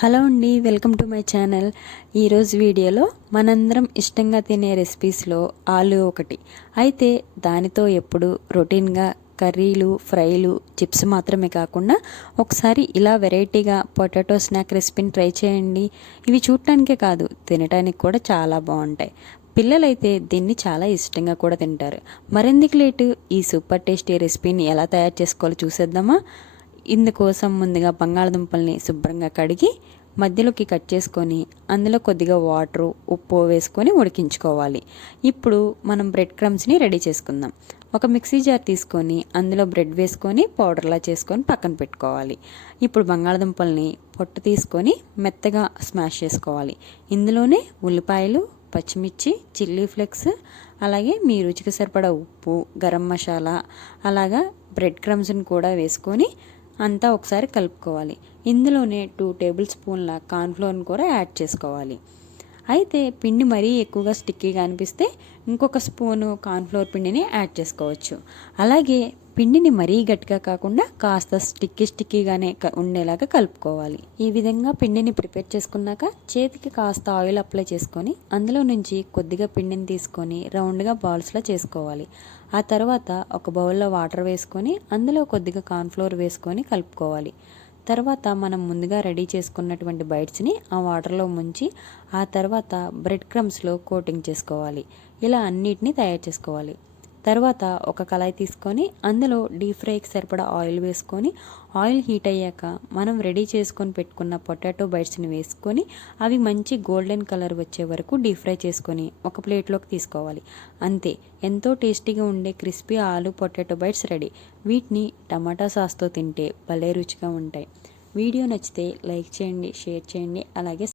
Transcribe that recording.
Hello అండి welcome to my channel. ఈరోజు వీడియోలో మనందరం ఇష్టంగా తినే రెసిపీస్లో ఆలు ఒకటి. అయితే దానితో ఎప్పుడు రొటీన్గా కర్రీలు ఫ్రైలు చిప్స్ మాత్రమే కాకుండా ఒకసారి ఇలా వెరైటీగా పొటాటో స్నాక్ రెసిపీని ట్రై చేయండి. ఇవి చూడటానికే కాదు తినడానికి కూడా చాలా బాగుంటాయి. పిల్లలైతే దీన్ని చాలా ఇష్టంగా కూడా తింటారు. మరెందుకు లేటు? ఈ సూపర్ టేస్టీ రెసిపీని ఎలా తయారు చేసుకోవాలో చూసేద్దామా? ఇందుకోసం ముందుగా బంగాళదుంపల్ని శుభ్రంగా కడిగి మధ్యలోకి కట్ చేసుకొని అందులో కొద్దిగా వాటర్ ఉప్పు వేసుకొని ఉడికించుకోవాలి. ఇప్పుడు మనం బ్రెడ్ క్రమ్స్ని రెడీ చేసుకుందాం. ఒక మిక్సీ జార్ తీసుకొని అందులో బ్రెడ్ వేసుకొని పౌడర్లా చేసుకొని పక్కన పెట్టుకోవాలి. ఇప్పుడు బంగాళదుంపల్ని పొట్టు తీసుకొని మెత్తగా స్మాష్ చేసుకోవాలి. ఇందులోనే ఉల్లిపాయలు పచ్చిమిర్చి చిల్లీ ఫ్లేక్స్ అలాగే మీ రుచికి సరిపడా ఉప్పు గరం మసాలా అలాగా బ్రెడ్ క్రమ్స్ని కూడా వేసుకొని అంతా ఒకసారి కలుపుకోవాలి. ఇందులోనే టూ టేబుల్ స్పూన్ల కార్న్ఫ్లోర్ని కూడా యాడ్ చేసుకోవాలి. అయితే పిండి మరీ ఎక్కువగా స్టిక్కీగా అనిపిస్తే ఇంకొక స్పూను కార్న్ఫ్లోర్ పిండిని యాడ్ చేసుకోవచ్చు. అలాగే పిండిని మరీ గట్టిగా కాకుండా కాస్త స్టిక్కీ స్టిక్కీగానే ఉండేలాగా కలుపుకోవాలి. ఈ విధంగా పిండిని ప్రిపేర్ చేసుకున్నాక చేతికి కాస్త ఆయిల్ అప్లై చేసుకొని అందులో నుంచి కొద్దిగా పిండిని తీసుకొని రౌండ్గా బాల్స్లో చేసుకోవాలి. ఆ తర్వాత ఒక బౌల్లో వాటర్ వేసుకొని అందులో కొద్దిగా కార్న్ఫ్లోర్ వేసుకొని కలుపుకోవాలి. తర్వాత మనం ముందుగా రెడీ చేసుకున్నటువంటి బైట్స్ని ఆ వాటర్లో ముంచి ఆ తర్వాత బ్రెడ్ క్రమ్స్లో కోటింగ్ చేసుకోవాలి. ఇలా అన్నిటినీ తయారు చేసుకోవాలి. తర్వాత ఒక కళాయి తీసుకొని అందులో డీప్ ఫ్రైకి సరిపడా ఆయిల్ వేసుకొని ఆయిల్ హీట్ అయ్యాక మనం రెడీ చేసుకొని పెట్టుకున్న పొటాటో బైట్స్ని వేసుకొని అవి మంచి గోల్డెన్ కలర్ వచ్చే వరకు డీప్ ఫ్రై చేసుకొని ఒక ప్లేట్లోకి తీసుకోవాలి. అంతే ఎంతో టేస్టీగా ఉండే క్రిస్పీ ఆలు పొటాటో బైట్స్ రెడీ. వీటిని టమాటా సాస్తో తింటే భలే రుచిగా ఉంటాయి. వీడియో నచ్చితే లైక్ చేయండి షేర్ చేయండి అలాగే